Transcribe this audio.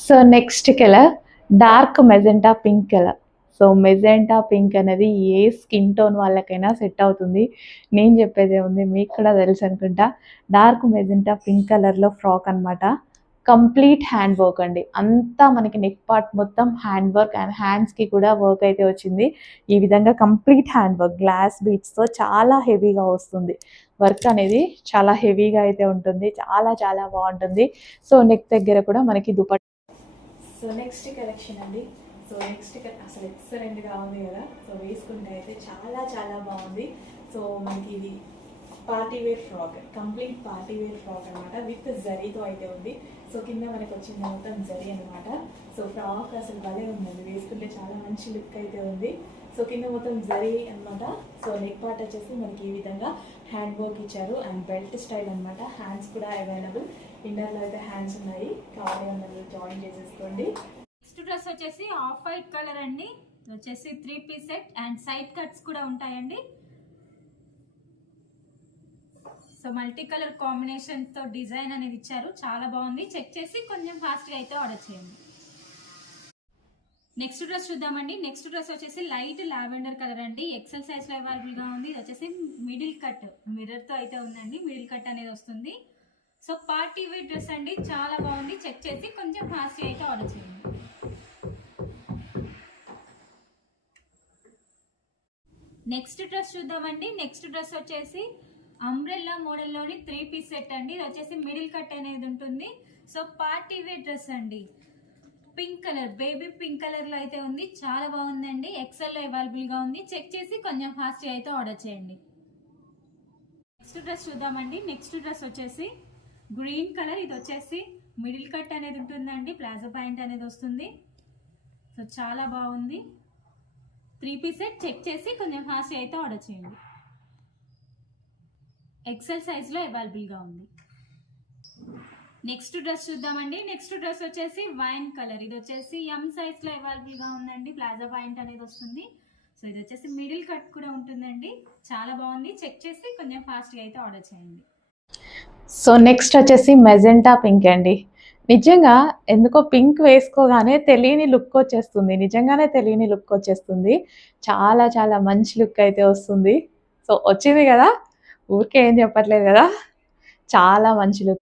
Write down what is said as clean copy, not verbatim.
So next colour dark magenta pink colour. So magenta pink అనేది ఏ skin tone వాళ్ళకైనా set అవుతుంది. నేను చెప్పేదే ఉంది, మీకు కూడా తెలుసు అనుకుంటా. డార్క్ మెజెంటా పింక్ కలర్లో ఫ్రాక్ అనమాట. కంప్లీట్ హ్యాండ్ వర్క్ అండి. అంతా మనకి నెక్ పార్ట్ మొత్తం హ్యాండ్ వర్క్ అండ్ హ్యాండ్స్కి కూడా వర్క్ అయితే వచ్చింది. ఈ విధంగా కంప్లీట్ హ్యాండ్ వర్క్ గ్లాస్ బీట్స్తో చాలా హెవీగా వస్తుంది. వర్క్ అనేది చాలా హెవీగా అయితే ఉంటుంది. చాలా చాలా బాగుంటుంది. సో నెక్ దగ్గర కూడా మనకి దుపట్టా. సో నెక్స్ట్ కలెక్షన్ అండి. సో నెక్స్ట్ అసలు ఎక్సలెంట్గా ఉంది కదా. సో వేసుకుంటే అయితే చాలా చాలా బాగుంది. సో మనకి ఇది party wear frock, complete party wear frock అనమాట. విత్ జరీతో అయితే ఉంది. సో కింద మనకి వచ్చింది మొత్తం జరీ అనమాట. సో ఫ్రాక్ అసలు భలే ఉందండి, వేసుకుంటే చాలా మంచి లుక్ అయితే ఉంది. సో కింద మొత్తం జరీ అనమాట. సో నెక్ పార్ట్ వచ్చేసి మనకి ఈ విధంగా హ్యాండ్ వర్క్ ఇచ్చారు అండ్ బెల్ట్ స్టైల్ అనమాట. హ్యాండ్స్ కూడా అవైలబుల్. ఇన్నర్లో అయితే హ్యాండ్స్ ఉన్నాయి, కావాలి అన్నది జాయిన్ చేసేసుకోండి. నెక్స్ట్ డ్రెస్ వచ్చేసి ఆఫ్ వైట్ కలర్ అండి. వచ్చేసి 3 piece set and side cuts కూడా ఉంటాయండి. సో మల్టీ కలర్ కాంబినేషన్ తో డిజైన్ అనేది ఇచ్చారు, చాలా బాగుంది. చెక్ చేసి కొంచెం ఫాస్ట్గా అయితే ఆర్డర్ చేయండి. నెక్స్ట్ డ్రెస్ చూద్దామండి. నెక్స్ట్ డ్రెస్ వచ్చేసి లైట్ లావెండర్ కలర్ అండి. ఎక్సెల్ సైజ్ లో అవైలబుల్ గా ఉంది. ఇది వచ్చేసి మిడిల్ కట్ మిర్రర్ తో అయితే ఉందండి. మిడిల్ కట్ అనేది వస్తుంది. సో పార్టీ వేర్ డ్రెస్ అండి, చాలా బాగుంది. చెక్ చేసి కొంచెం ఫాస్ట్గా అయితే ఆర్డర్ చేయండి. నెక్స్ట్ డ్రెస్ చూద్దామండి. నెక్స్ట్ డ్రెస్ వచ్చేసి అంబ్రెల్లా మోడల్లోని 3 పీస్ సెట్ అండి. ఇది వచ్చేసి మిడిల్ కట్ అనేది ఉంటుంది. సో పార్టీ వేర్ డ్రెస్ అండి. Pink colour, baby pink colour లో అయితే ఉంది, చాలా బాగుందండి. ఎక్సెల్ లో అవైలబుల్ గా ఉంది. చెక్ చేసి కొంచెం ఫాస్ట్ అయితే ఆర్డర్ చేయండి. నెక్స్ట్ డ్రెస్ చూద్దామండి. నెక్స్ట్ డ్రెస్ వచ్చేసి గ్రీన్ కలర్. ఇది వచ్చేసి మిడిల్ కట్ అనేది ఉంటుందండి. ప్లాజో ప్యాంట్ అనేది వస్తుంది. సో చాలా బాగుంది. 3 పీస్ సెట్. చెక్ చేసి కొంచెం ఫాస్ట్ అయితే ఆర్డర్ చేయండి. ఎక్సెల్ సైజ్ లో అవైలబుల్ గా ఉంది. నెక్స్ట్ డ్రెస్ చూద్దామండి. నెక్స్ట్ డ్రెస్ వచ్చేసి వైన్ కలర్. ఇది వచ్చేసి ఎం సైజ్ లో అవైలబుల్ గా ఉందండి. ప్లాజో పాయింట్ అనేది వస్తుంది. సో ఇది వచ్చేసి మిడిల్ కట్ కూడా ఉంటుందండి, చాలా బాగుంది. చెక్ చేసి కొంచెం ఫాస్ట్ గా అయితే ఆర్డర్ చేయండి. సో నెక్స్ట్ వచ్చేసి మెజెంటా పింక్ అండి. నిజంగా ఎందుకో పింక్ వేసుకోగానే తెలియని లుక్ వచ్చేస్తుంది. నిజంగానే తెలియని లుక్ వచ్చేస్తుంది. చాలా చాలా మంచి లుక్ అయితే వస్తుంది. సో వచ్చింది కదా, ఊరికే ఏం చెప్పట్లేదు కదా, చాలా మంచి లుక్.